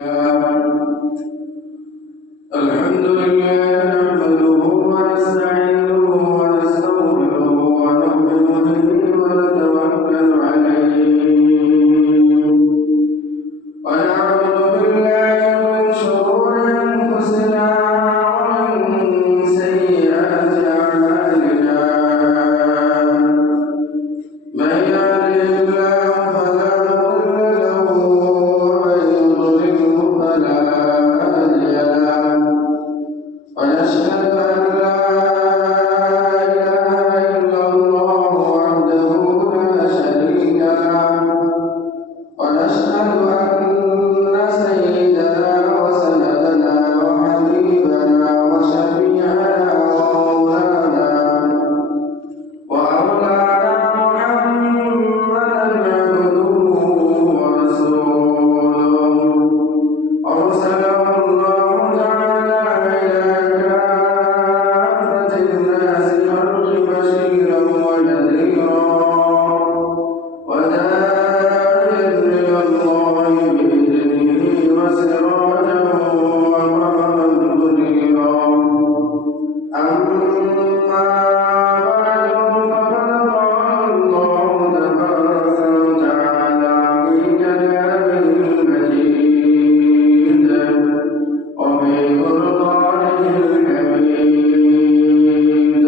الحمد لله نحمده ونستعينه ونستغفره ونؤمن به ونتوكل عليه ونعوذ بالله من شرور أنفسنا ومن سيئات أعمالنا من يهده الله فلا مضل له ومن يضلله فلا هادي له ونشهد أن لا إله إلا الله وحده لا شريك له ونشهد أن سيدنا وسندنا وحبيبنا وشفيعنا ومولانا محمدا عبده ورسوله أرسله الله تعالى إلى كافة الناس خلق بشيرا ونذيرا وداعيا إلى الله بإذنه وسراجا وقمرا منيرا أما بعد فقد قال الله تبارك وتعالى في كلامه المجيد وفي قرآنه الحميد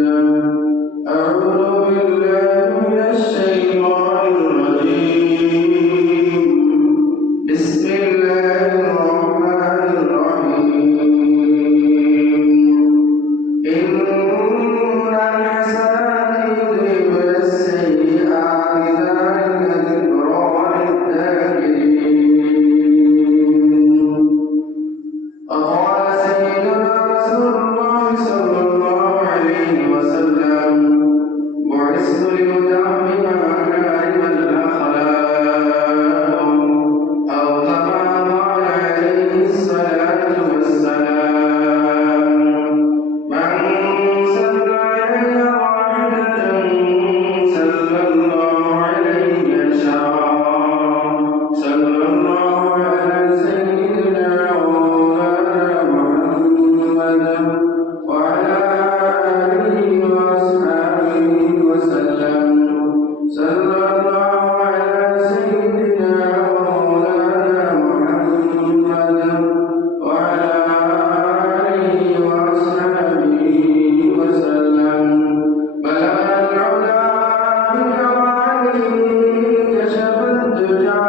أعوذ بالله من الشيطان الرجيم بسم الله الرحمن الرحيم إن الحسنات يذهبن السيئات ذلك ذكرى للذاكرين وقال سيدنا رسول الله صلى الله عليه وسلم بعثت لأتمم مكارم الأخلاق أو كما قال عليه الصلاة والسلام من صلى علي واحدة صلى الله عليه عشرا صلى الله على سيدنا ومولانا محمد وعلى آله وأصحابه وسلم صلى الله على سيدنا ومولانا محمد وعلى آله وأصحابه وسلم بلغ العلا بكماله كشف الدجى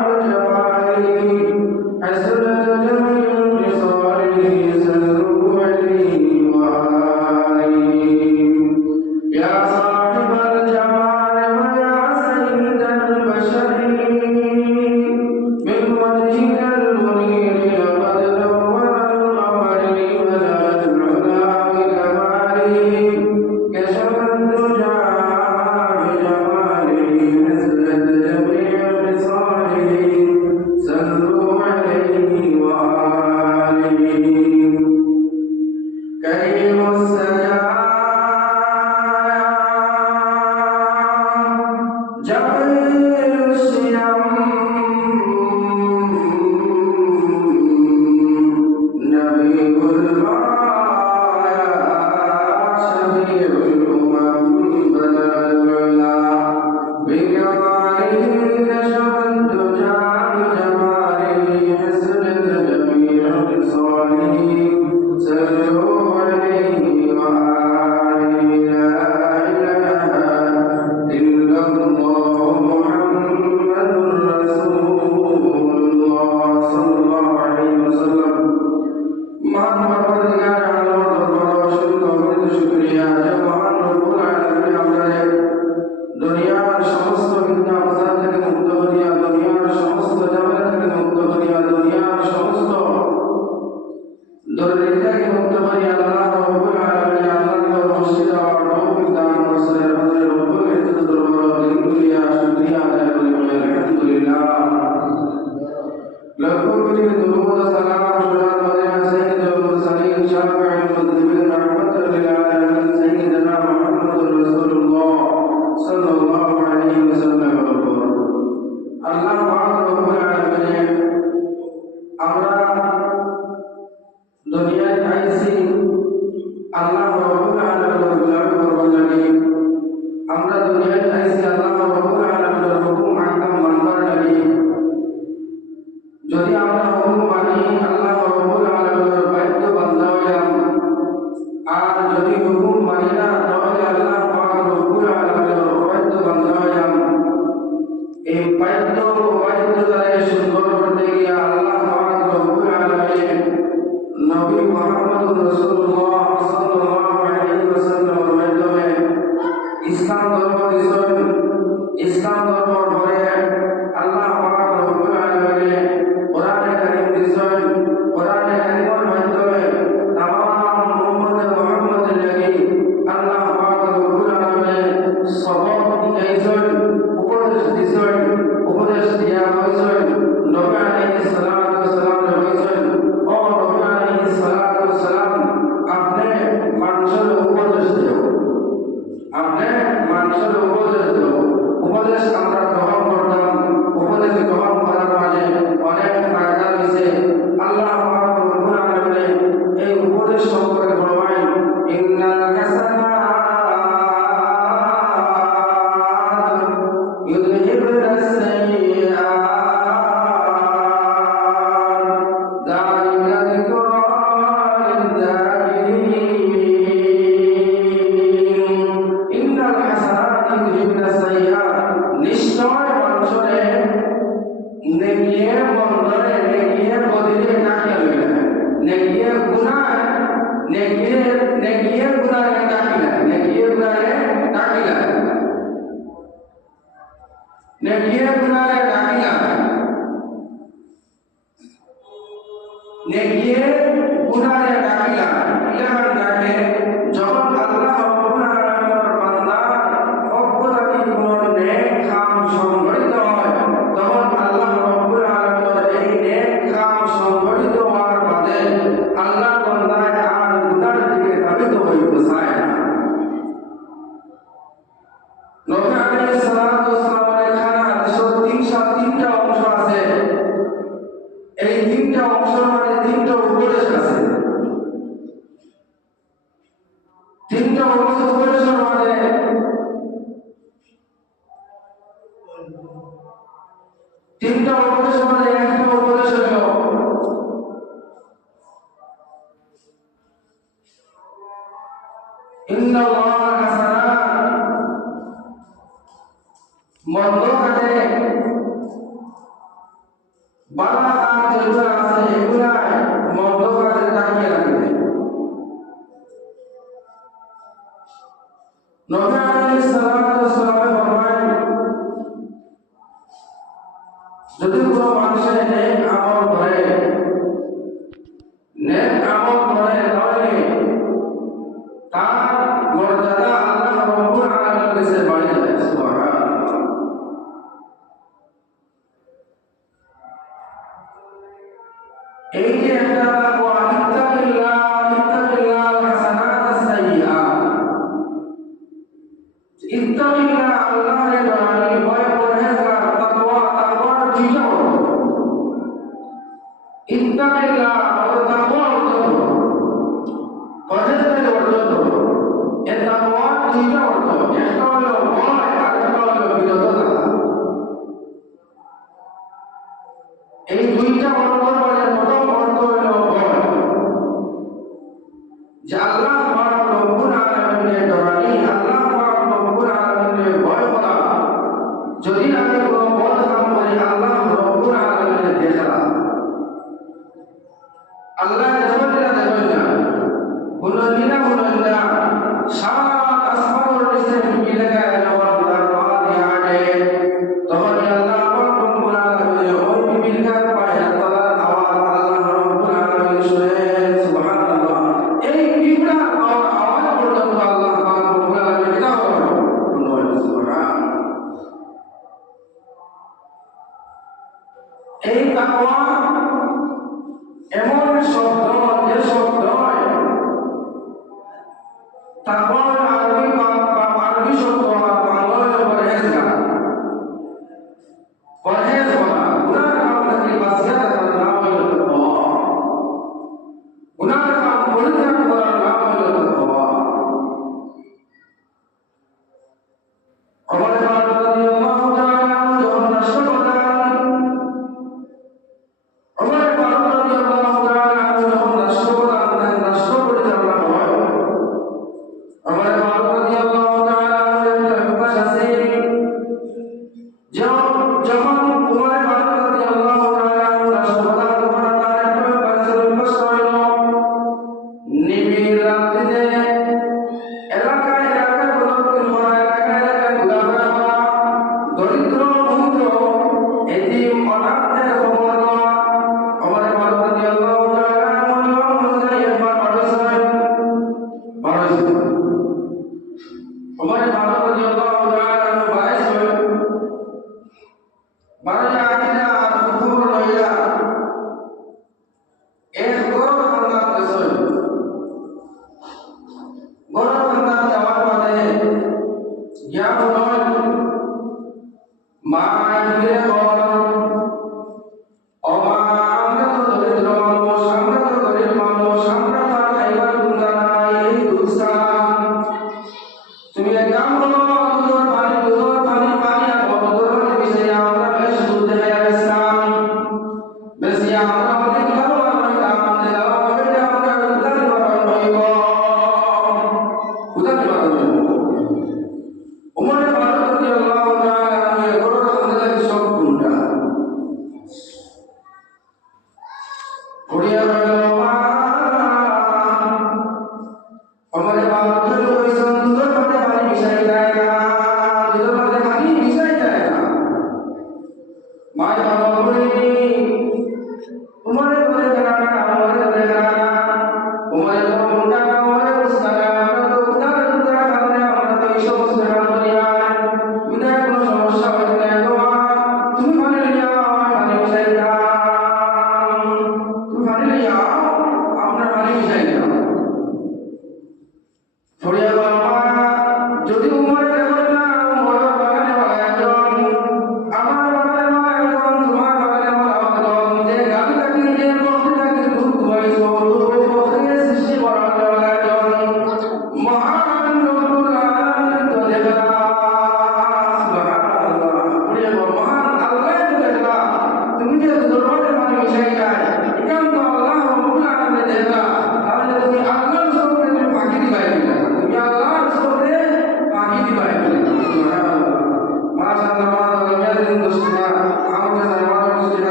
بجماله حسنت جميع خصاله سلوا عليه وآله يا صاحب الجمال ويا سيد البشر من وجهك المنير لقد نور القمر ولا العلا بكماله كشف الدجى بجماله حسنت جميع خصاله سلوا عليه وآله كريم السجايا جبريل الشيم نبي البرايا شفيع الأمم بلغ العلا بكماله كشف الدجى بجماله حسنت جميع خصاله سلوا عليه وآله لا إله إلا الله محمد رسول الله صلى الله عليه وسلم محمد পরদিগার আল্লাহর দরবারে অসংখ্য অগণিত শুকরিয়া যে মহান রব্বুল আলামিন আমাদের দুনিয়ার সমস্ত ফিতনা ফাসাদ থেকে মুক্ত করিয়া দুনিয়ার সমস্ত ঝামেলা থেকে মুক্ত করিয়া দুনিয়ার সমস্ত দরিদ্র থেকে মুক্ত করিয়া আল্লাহ রব্বুল আলামিন আল্লাহর মসজিদ আর তৌফিক দান করেছেন আমাদের রব্বুল ইজ্জত দরবারে দিনগুলিয়া শুকরিয়া আদায় করি আলহামদুলিল্লাহ لكم من ذنوب سلام شرار مدينة سيد المرسلين شافع المذنبين رحمة للعالمين سيدنا محمد رسول الله صلى الله عليه وسلم الله আমরা দুনিয়ায় আইছি আল্লাহ রাব্বুল আলামিনের গোলামি করবার লাগি। আমরা দুনিয়ায় আইছি আল্লাহ রাব্বুল আলামিনের হুকুম আহকাম মানবার লাগি। যদি আমরা হুকুম মানি আল্লাহ রাব্বুল আলামিনের বাধ্য বান্দা হইলাম, আর যদি হুকুম মানি না তাহলে আল্লাহ পাক রব্বুল আলামিনের অবাধ্য বান্দা হইলাম। এই বাধ্য অবাধ্যতারে সুন্দর করতে গিয়ে আল্লাহ পাক রব্বুল আলামিন নবী মুহাম্মদ রাসূলুল্লাহ সাল্লাল্লাহু আলাইহি ওয়াসাল্লামের মাধ্যমে ইসলাম ধর্ম দিয়েছেন। ইসলাম ধর্মের পরে আল্লাহ পাক রব্বুল আলামিন কোরআনে কারীম দিয়েছেন। কোরআনে কারীমের মাধ্যমে তামাম উম্মতে মুহাম্মাদের লাগি আল্লাহ পাক রব্বুল আলামিন সবক দিয়েছেন, উপদেশ দিয়েছেন। উপদেশ দিয়া হয়েছেন নবী আলাইহিস সালাতু ওয়াস সালাম হয়েছেন, ও নবী আলাইহিস সালাতু ওয়াস সালাম, আপনি মানুষের উপদেশ দেও, আপনি মানুষের উপদেশ দেও। উপদেশ আমরা গ্রহণ করতাম। উপদেশ গ্রহণ করার মাঝে অনেক ফায়দা হয়েছে। আল্লাহ পাক রব্বুল আলামিন এই উপদেশ সম্পর্কে ফরমায়, ইন্নাল হাসানাত ইউযহিবুনাস সাইয়্যাত যালিকা যিকরা লিয-যাকিরিন। ইন্নাল হাসানাত ইউযহিবুনাস সাইয়্যাত, নিশ্চয় মানুষরে নেকিয়ে মন্দরে নেকিয়ে বদিলে কাকে লইলা, নেকিয়ে গুনাহ নেকিয়ে গুনাহে ডাকিলা, নেকিয়ে গুনাহে ডাকিলা, নেকিয়ে গুনাহে ডাকিলা, নেকিয়ে গুনাহে ডাকিলা। ইলাহার ডাকে যখন আল্লাহ রাব্বুল আলামিনের বান্দা অজ্ঞতাকে কোনো নেক কাম সংগঠিত হয়, তখন আল্লাহ রাব্বুল আলামিনের এই নেক কাম সংগঠিত হওয়ার বাদে আল্লাহ বান্দায় আর গুনার দিকে ধাবিত হইতে চায় না। নবী আলাইহিস সালাতু ওয়াস সালামের এখানে তিনটা অংশ আছে। এই তিনটা অংশের মানে তিনটা উপদেশ আছে। তিনটা উপদেশের মানে তিনটা উপদেশের মানে একটা উপদেশ হল ইন্নাল্লাহ হাসানাত, মন্দ কাজে বালা কাজ যেগুলো আছে এগুলাই মন্দ কাজে তাকিয়ে রাখবে। নবী আলাইহিস সালাতু ওয়াস সালাম ফরমায়, যদি কোনো মানুষের নেক আমল করে তাহলে তার মর্যাদা আল্লাহ রাব্বুল আলামিনের কাছে বাড়ে যায়। সুবহানাল্লাহ। এই যে একটা তাকওয়া, ইত্তাকিল্লাহ হাসানাত আস-সাইয়্যাত, ইত্তাকিল্লাহ আল্লাহর ডরানি, ভয় পরহেজগার, তাকওয়ার দুইটা অর্থ। ইত্তাকিল্লাহ অর্থ তাকওয়ার অর্থ, পরহেজগারের অর্থ। এই তাকওয়ার দুইটা অর্থ, একটা হলো ভয় আর একটা হলো বিরত থাকা। এই দুইটা অর্থ মানে প্রথম অর্থ হলো ভয়, যে আল্লাহ পাক রব্বুল আলামিনের ডরানি, আল্লাহ পাক রব্বুল আলামিনের ভয় করা। যদি আমি কোনো বদ কাম করি আল্লাহ রব্বুল আলামিনের দেখা, আল্লাহ দেখবেন না, বুঝলেন না সাত আসমানের নিচে কি লেখা যাওয়ার দরবার আটে, তখন আল্লাহ পাক রব্বুল আলামিন ওই বিবিলকার পায়ে তলার আওয়াজ আল্লাহ রব্বুল আলামিন শুনেন। সুবহানাল্লাহ। এই বিবিলকার আওয়াজ পর্যন্ত আল্লাহ পাক রব্বুল আলামিন এটা বলেন। সুবহানাল্লাহ। এই তাকওয়া এমন শব্দ, যে শব্দ তাকওয়ার আরবি শব্দ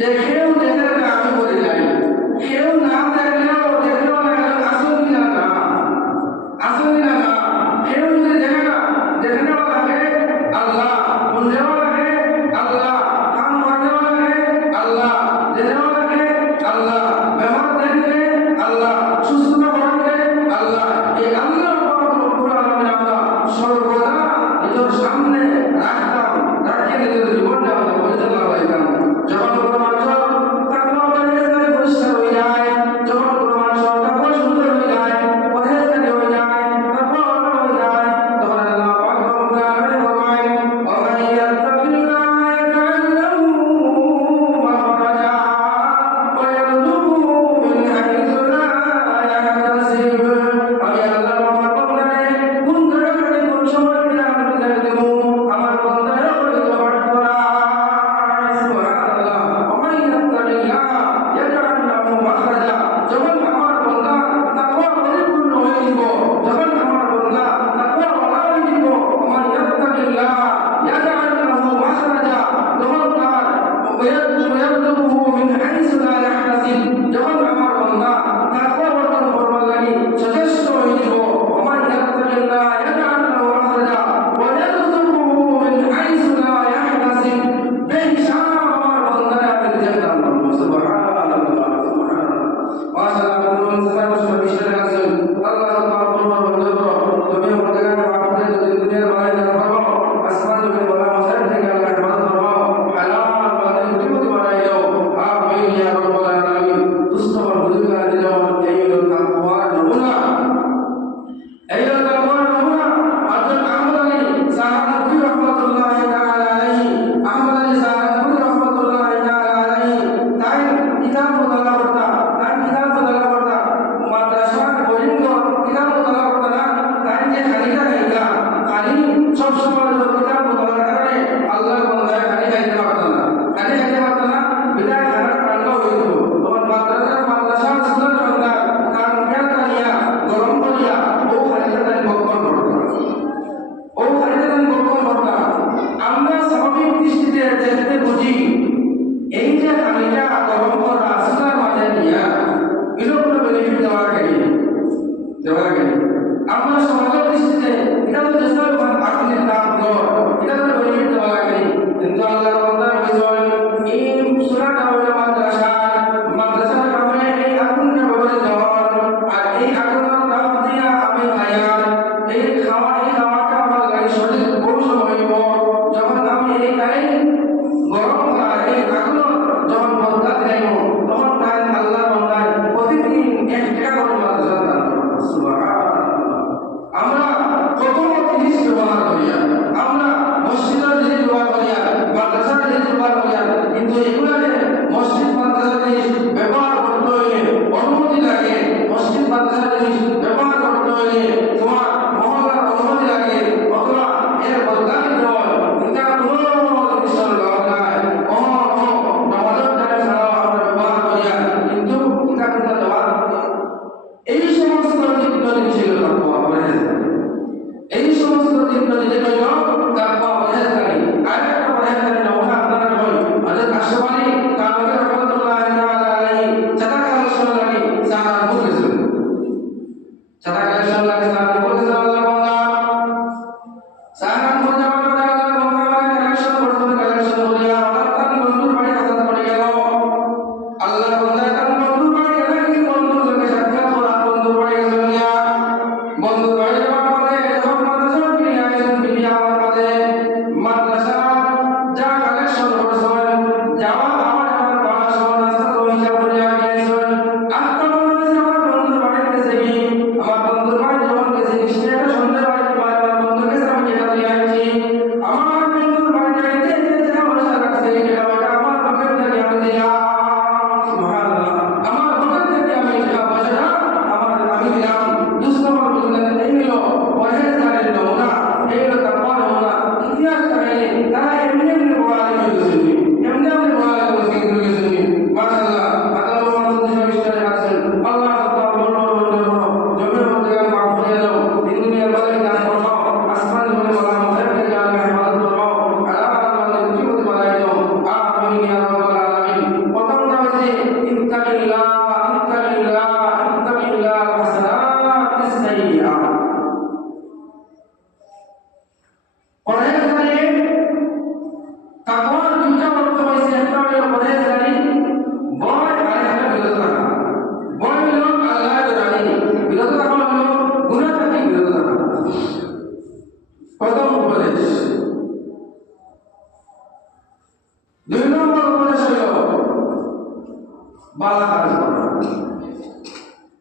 দেখেও দেখে আমি বলে যাই কেউ না দেখলেও দেখলেও না আল্লাহ বন্ধু এখন বন্ধু বাড়ি গেলে কি বন্ধুর সঙ্গে সাক্ষাৎ করা বন্ধুর বাড়ি গেছে মিয়া বন্ধুর বাড়ি যাওয়ার পরে যখন মাদ্রাসা ফিরে আসেন ফিরে আমার পথে মাদ্রাসা যা কালেকশন করছেন যাওয়া আমার বাবা সব রাস্তা তো হিসাব করে গিয়েছেন আত্মা বলতেছে আমার বন্ধুর বাড়ি গেছে কি আমার বন্ধুর বাড়ি যখন গেছে নিশ্চয়ই একটা সন্ধ্যা বাড়ি পায় আমার বন্ধুর কাছে আমি যেটা দিয়ে আসছি আমার বন্ধুর বাড়ি যাইতে যে পয়সা রাখছে এটা আমার পকেট থেকে আমি দিলাম সুবহানাল্লাহ আমার পকেট থেকে আমি এটা পয়সাটা আমি দিলাম দুষ্কর্ম বললেন এই হলো পয়সাদারের নমুনা এই হলো তাকওয়ার নমুনা ইতিহাস কাহিনী তারা এমনি এমনি বলা হয়েছে এমনি এমনি বলা হয়েছে মাশাআল্লাহ আল্লাহ মানুষ বিষয়ে আছেন আল্লাহ তাআলা জমির মধ্যে মাফ করে দাও দুনিয়ার বাড়ি দান করো আসমান বলে বলা মুখের থেকে আল্লাহ হেফাজত করো আল্লাহ জীবন বাড়াই দাও আমিন ইয়া রাব্বাল আলামিন প্রথম নাম হচ্ছে ইত্তাকিল্লাহ হাসানাতিস সাইয়্যা পরহেজগারি তাকওয়ার দুইটা অর্থ হইছে একটা হলো পরহেজগারি ভয় আর একটা বিরত থাকা ভয় হলো আল্লাহর রানী বিরত থাকা হলো গুনাহ থেকে বিরত থাকা প্রথম উপদেশ দুই নম্বর উপদেশ হলো ভালো কাজ করা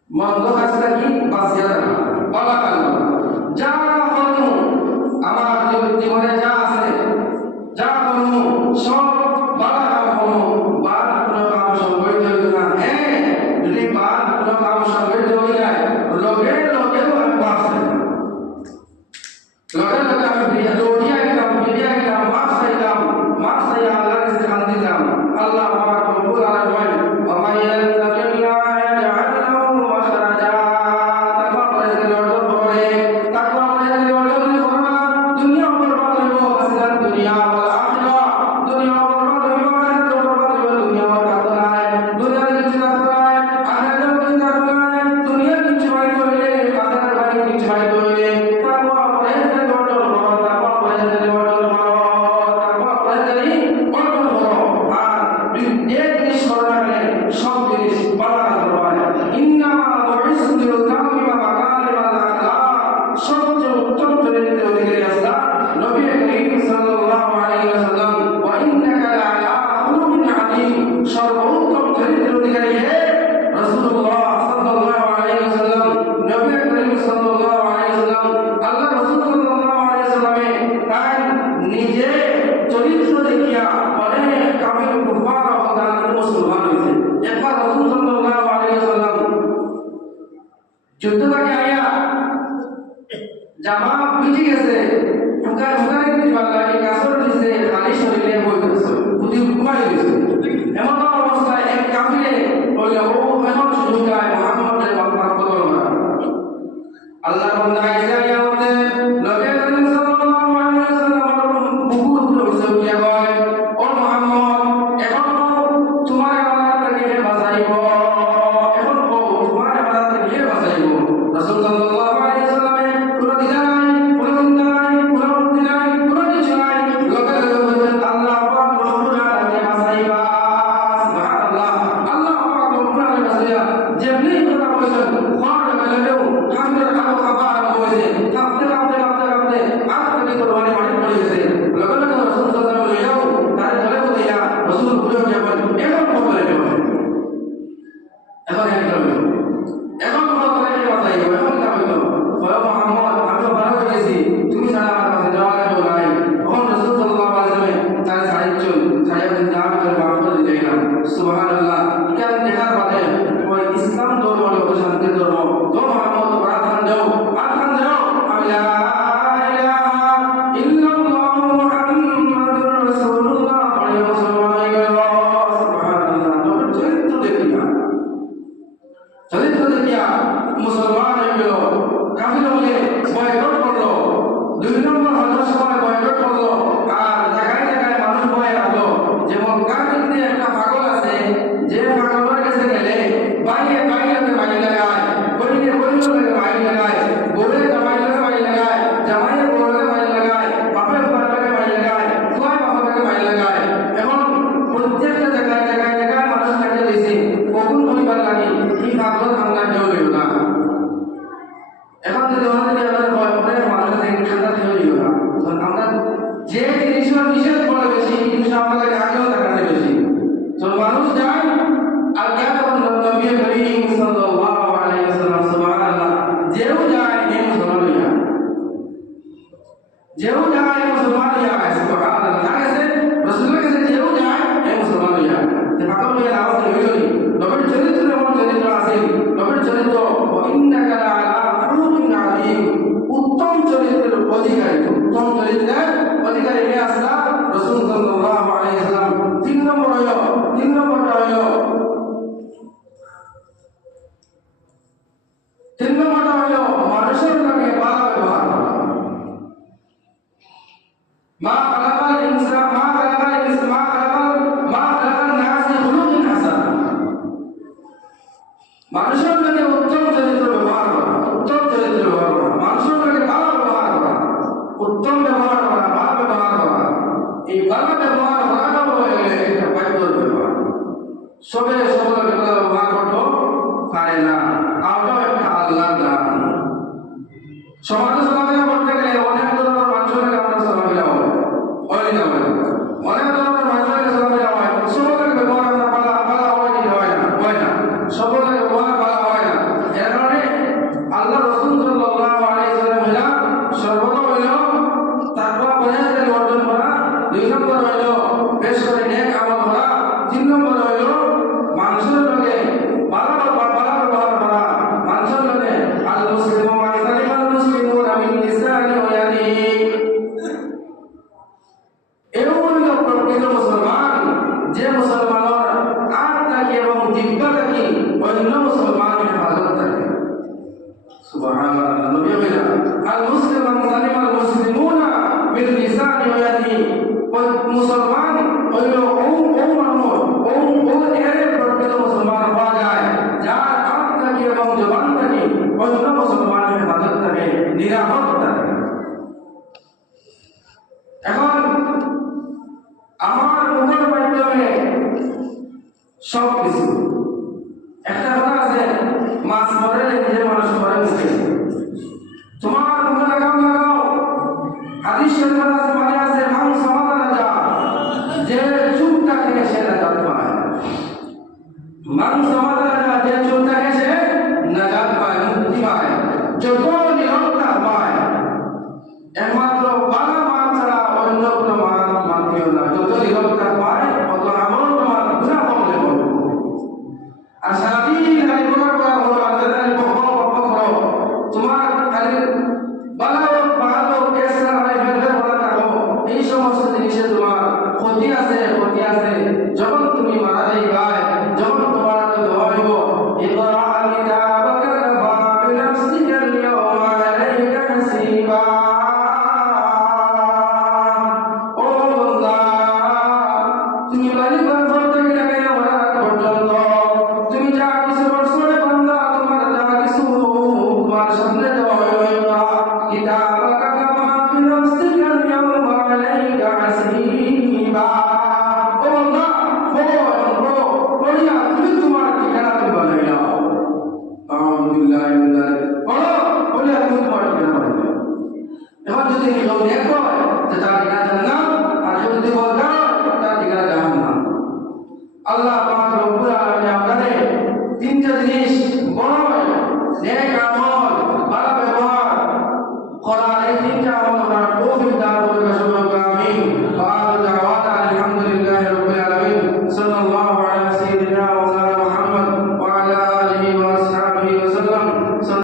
মন্দ কাজ থেকে বাঁচিয়ে রাখা ভালো কাজ করা যা করুন আমার জীবনে যা আছে যা করুন সব ভালো কাজ করুন বাদ কোনো কাম সংগঠিত হইত না হ্যাঁ যদি বাদ কোনো কাম সংগঠিত হয়ে যায় লোকে বাঁচে লোকে আমি বিরিয়া গেলাম মাছ খাইলাম আল্লাহর কাছে খান দিলাম আল্লাহ পাক রব্বুল আলামিন ওয়া মাইয়াত্তাকিল্লাহ ইয়াজআল লাহু মাখরাজা তাকওয়া করে অর্জন করে তাকওয়া করে অর্জন করবা দুনিয়া বরবাদ হইব আসল দুনিয়া ওয়াল আখিরা দুনিয়া বরবাদ হইব আখিরাত বরবাদ হইব দুনিয়া বরবাদ নাই দুনিয়া কিছু নাই আখিরাত কিছু নাই দুনিয়া কিছু নাই হইলে আখিরাত বাড়ি কিছু নাই হইলে তাকওয়া করে অর্জন করো তাকওয়া করে অর্জন করো তাকওয়া করে অর্জন করো আর এক জিনিস করা গেলে সব জিনিস পালা করবা ইন্নামা বুইসতু লিউতাম্মিমা মাকারিমাল আখলাক সবচেয়ে উত্তম চরিত্রের অধিকারী আল্লাহ নবী করিম সাল্লাল্লাহু আলাইহি ওয়াসাল্লাম ওয়া ইন্নাকা লাআলা খুলুকিন আযীম সর্বোত্তম চরিত্রের অধিকারী হে রাসূলুল্লাহ সাল্লাল্লাহু আলাইহি ওয়াসাল্লাম নবী করিম সাল্লাল্লাহু আলাইহি ওয়াসাল্লাম আল্লাহ রাসূল সাল্লাল্লাহু আলাইহি ওয়াসাল্লামে তার নিজে চরিত্র দেখিয়া অনেক কাফির কুফার অবদান মুসলমান হয়েছে একবার রাসূল সাল্লাল্লাহু আলাইহি ওয়াসাল্লাম যুদ্ধ থেকে আইয়া জামা ভিজে গেছে ফুকার কিছু লাগে কাসর দিছে খালি শরীরে বইতেছে বুদ্ধি ঘুমাই গেছে এমন অবস্থায় এক কাফিরে বললে ও এখন সুযোগ যায় মুহাম্মদের বাপ বদল না আল্লাহ বান্দা ইসরাইয়া মধ্যে নবী করিম সাল্লাল্লাহু আলাইহি ওয়াসাল্লাম বুকুর উপরে উঠিয়া কয় ও মুহাম্মদ এখন তোমার ইবাদত থেকে বাঁচাইব এখন তোমার ইবাদত থেকে বাঁচাইব রাসূল সাল্লাল্লাহু আলাইহি ওয়াসাল্লামের কোনো দ্বিধা নাই কোনো দ্বন্দ্ব নাই কোনো আপত্তি নাই কোনো কিছু নাই লোকে বলেন আল্লাহ পাক রব্বুল আলামিন বাঁচাইবা সুবহানাল্লাহ আল্লাহ পাক রব্বুল আলামিন বাঁচাইয়া যেমনি কথা বলেছেন খড় মেলেও হামদের কালো খাবার আরম্ভ হয়েছে কাঁপতে আর থেকে কোরবানি মাটি পড়ে গেছে লোকে রাসূল সাল্লাল্লাহু আলাইহি ওয়াসাল্লাম তার ধরে বলিয়া রাসূল ঘুরে যাবেন এখন বলে যাবেন এখন কথা বাঁচাইব এখন যাবে মুহাম্মদ আমি তো ভালো হয়ে গেছি তুমি ছাড়া আমার কাছে যাওয়া যাবে নাই তখন রাসূল সাল্লাল্লাহু আলাইহি ওয়াসাল্লাম তার সাহায্য দাম করে মাফ করে দিলেন সুবহানাল্লাহ এখান দেখার বাদে ওই ইসলাম ধর্ম হলো শান্তির ধর্ম তো মুহাম্মদ প্রার্থনা দাও আমি লা ইলাহা ইল্লাল্লাহ মুহাম্মাদুর রাসূলুল্লাহ পড়ে মুসলমান হয়ে গেল সুবহানাল্লাহ চরিত্র দেখিয়া মুসলমান হয়ে গেল কাফির হলে বয়কট করলো দুই নম্বর হজের সময় বয়কট করলো আর জায়গায় মানুষ ভয় রাখলো যেমন কাফিরতে একটা পাগল আছে যে পাগলের কাছে গেলে বাইরে লোকে মাইল লাগায় বলিলে লোকে মাইল লাগায় বউরে জামাইলে মাইল লাগায় জামাইয়ে বউরে মাইল লাগায় বাপের বাপকে মাইল লাগায় ফুয়ার বাপকে মাইল লাগায় এখন প্রত্যেকটা জায়গায় মানুষ কাটে দিয়েছে পাগল ঠান্ডা কেউ লিও না। এখন যদি আমরা মানুষ ঠান্ডা কেউ লিও না। আমরা যে জিনিসের নিষেধ করে বেশি জিনিস আমাদের আগেও দেখাতে বেশি। তো মানুষ যায় আর কেন নবী করিম সাল্লাল্লাহু আলাইহি ওয়াসাল্লাম সুবহানাল্লাহ যেও যায় এই মুসলমান যায়, যেও যায় মুসলমান যায় সুবহানাল্লাহ। কাছে রাসূলের কাছে যেও যায় এই মুসলমান যায়। যে পাগল হয়ে আওয়াজ হইলনি নবীর চরিত্র এমন চরিত্র আছে, নবীর চরিত্র ইন্নাকা আলা খুলুকিন আযীম, উত্তম চরিত্রের অধিকারী, উত্তম চরিত্রের অধিকারী কে আসলা রাসূল সাল্লাল্লাহু আলাইহি ওয়াসাল্লাম। তিন নম্বরটা হলো মানুষের সঙ্গে ভালো ব্যবহার করা। মা খালাকাল ইনসান মা খালাকাল নাস খুলুকিন হাসান, মানুষের সঙ্গে উত্তম চরিত্র ব্যবহার করা, উত্তম চরিত্র ব্যবহার করা, মানুষের সঙ্গে ভালো ব্যবহার করা, উত্তম ব্যবহার করা, ভালো ব্যবহার করা। এই ভালো ব্যবহার করাটা হলো একটা বাধ্যর ব্যবহার। সবে সকলের ব্যবহার করতে পারে না, আমরাও একটা আল্লাহর দান। সমাজে চলাফেরা করতে গেলে অনেক ধরনের মানুষের আমরা চলাফেরা হয়, অনেক ধরনের মানুষের চলাফেরা হয়। সকলের ব্যবহার আমরা ভালো হয় না, হয় না, সকলের ব্যবহার ভালো হয় না। এর কারণে আল্লাহ রাসূল সাল্লাল্লাহু আলাইহি ওয়াসাল্লাম সর্বদা হইল তাকওয়া পরহেজগারি অর্জন করা, 2 নম্বর হইল বেশ করে নেক আমল করা, 3 নম্বর হইল মানুষের লগে ভালো ব্যবহার করা। মানুষের লগে আল মুসলিমু মান সালিমাল মুসলিমুনা মিন লিসানি ওয়া ইয়াদিহি, এও হইল প্রকৃত মুসলমান, যে মুসলমানের আট থাকে এবং জিহ্বা থাকে অন্য মুসলমানের হেফাজত থাকে। সুবহানাল্লাহ। নবী বলেন আল মুসলিমু মান সালিমাল মুসলিমুনা মিন লিসানি ওয়া ইয়াদিহি, মুসলমান হইল এর প্রকৃত মুসলমান পাওয়া যায় যার হাত থাকে এবং জবান থাকে অন্য মুসলমানের হেফাজত থাকে, নিরাপদ থাকে। এখন আমার মুখের মাধ্যমে সব কিছু, একটা কথা আছে মাছ মরে নিজে মানুষ মরে মুখে। তোমার মুখে লাগাও, হাদিস শরীফে আছে মানে আছে মাংস সমাদা রাজা, যে চুপ থাকে সে নাজাত পায়। মাংস সমাদা রাজা, যে চুপ থাকে সে নাজাত পায়, মুক্তি পায়, যত নিরবতা পায়। একমাত্র বালা মান ছাড়া অন্য কোনো মান মানতেও না। যত নিরবতা পায় অত আমল তোমার গুনাহ কমলে করবে। আর সারাদিন